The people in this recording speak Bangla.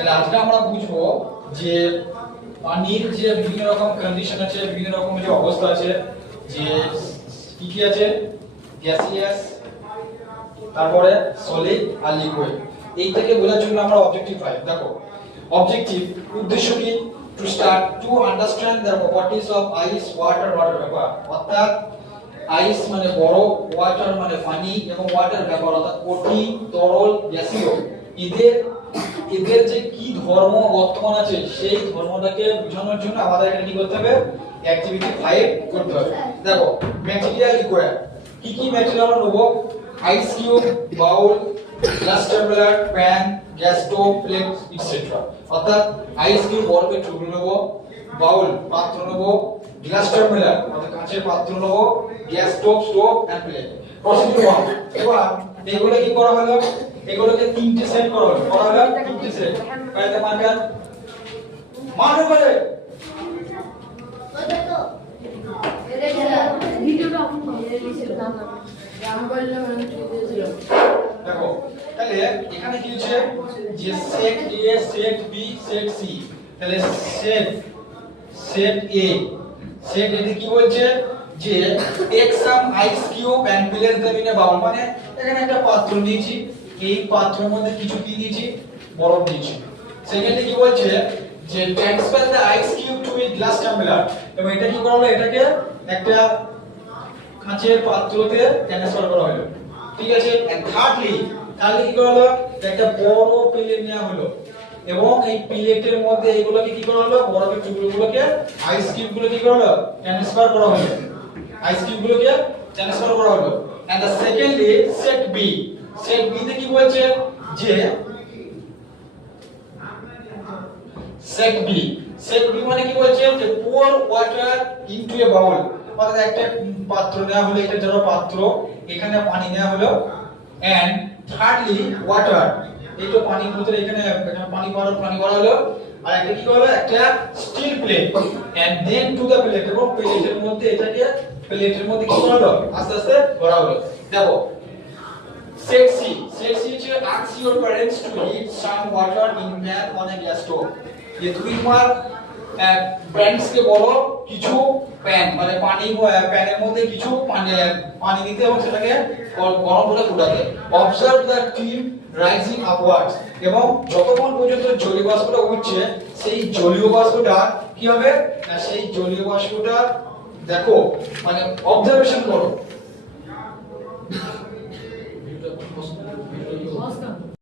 তাহলে আজকে আমরা বুঝবো যে পানির যে বিভিন্ন রকম কন্ডিশন আছে, বিভিন্ন রকম যে অবস্থা আছে, যে কি কি আছে, গ্যাসিয়াস, তারপরে সলিড আর লিকুইড। এইটাকে বোঝার জন্য আমরা অবজেক্টিভ পাই। দেখো অবজেক্টিভ উদ্দেশ্য কি, to start to understand the properties of ice, water, water vapour. অর্থাৎ আইস মানে বরফ, ওয়াটার মানে পানি, এবং ওয়াটার ভেপার অর্থাৎ কঠিন, তরল, গ্যাসীয়। এদের যে কি ধর্ম বর্তমান আছে, সেই ধর্মটাকে বোঝানোর জন্য আমাদের এখানে কি করতে হবে, অ্যাক্টিভিটি 5 করতে হবে। দেখো ম্যাটেরিয়াল রিকোয়ার্ড, কি কি ম্যাটেরিয়াল নেব, ice cube, bowl, glass tumbler, pan, gas stove, plate ইত্যাদি। অর্থাৎ আইস কিউব বরফের টুকরো নেব, বাউল পাত্র নেব, গ্লাস টাম্বলার অর্থাৎ কাঁচের পাত্র নেব, gas stove and plate. Procedure 1। এবার এগুলো কি করা হলো, এগুলোকে তিনটে সেট করা হলো, তিনটে সেট। কাইতে মানবেন মানে করে দেখো তাহলে এখানে কি হচ্ছে যে set A, set B, set C. তাহলে সেট এ, সেট এ কি বলছে যে take some ice cube and place them in a bowl. মানে এখানে একটা পাত্র নিয়েছি, এই পাত্রের মধ্যে কিছু কি দিয়েছি, বরফ দিয়েছি। সেকেন্ডলি কি বলছে যে transfer the ice cube to a glass tumbler. এবং এটা কি করা হলো, এটাকে একটা কাঁচের পাত্রতে ট্রান্সফার করা হলো, ঠিক আছে। এন্ড থার্ডলি কি করা হলো, একটা বড় প্লেট নেওয়া হলো, এবং এই প্লেটের মধ্যে এইগুলোকে কি করা হলো, বরফের টুকরোগুলোকে, আইস কিউবগুলো কি করা হলো, ট্রান্সফার করা হলো, আইস কিউবগুলোকে ট্রান্সফার করা হলো। And the secondly set B, set B তে কি বলছে যে সেট বি মানে কি বলছে যে pour water into a bowl। অর্থাৎ একটা পাত্র নেওয়া হলো, এটা ধরো পাত্র, এখানে পানি নেওয়া হলো, এন্ড থার্ডলি ওয়াটার, এই তো পানির ভিতরে এখানে পানি ভরা হলো, আর একটা কি হলো, একটা steel plate, and then to the plate, এবং প্লেটের মধ্যে এটাকে প্লেটের মধ্যে কি করা হলো, আস্তে আস্তে ভরা হলো। দেখো সেট সি হচ্ছে ask your parents to heat some water in pan on a gas stove। যে তুমি তোমার প্যারেন্টস কে বলো কিছু প্যান মানে পানি, প্যানের মধ্যে কিছু পানি দিতে এবং সেটাকে গরম করে ফুটাতে। Observe the steam rising upwards, এবং যতক্ষণ পর্যন্ত জলীয় বাষ্পটা উঠছে, সেই জলীয় বাষ্পটা কি হবে না, সেই জলীয় বাষ্পটা দেখো মানে অবজারভেশন করো।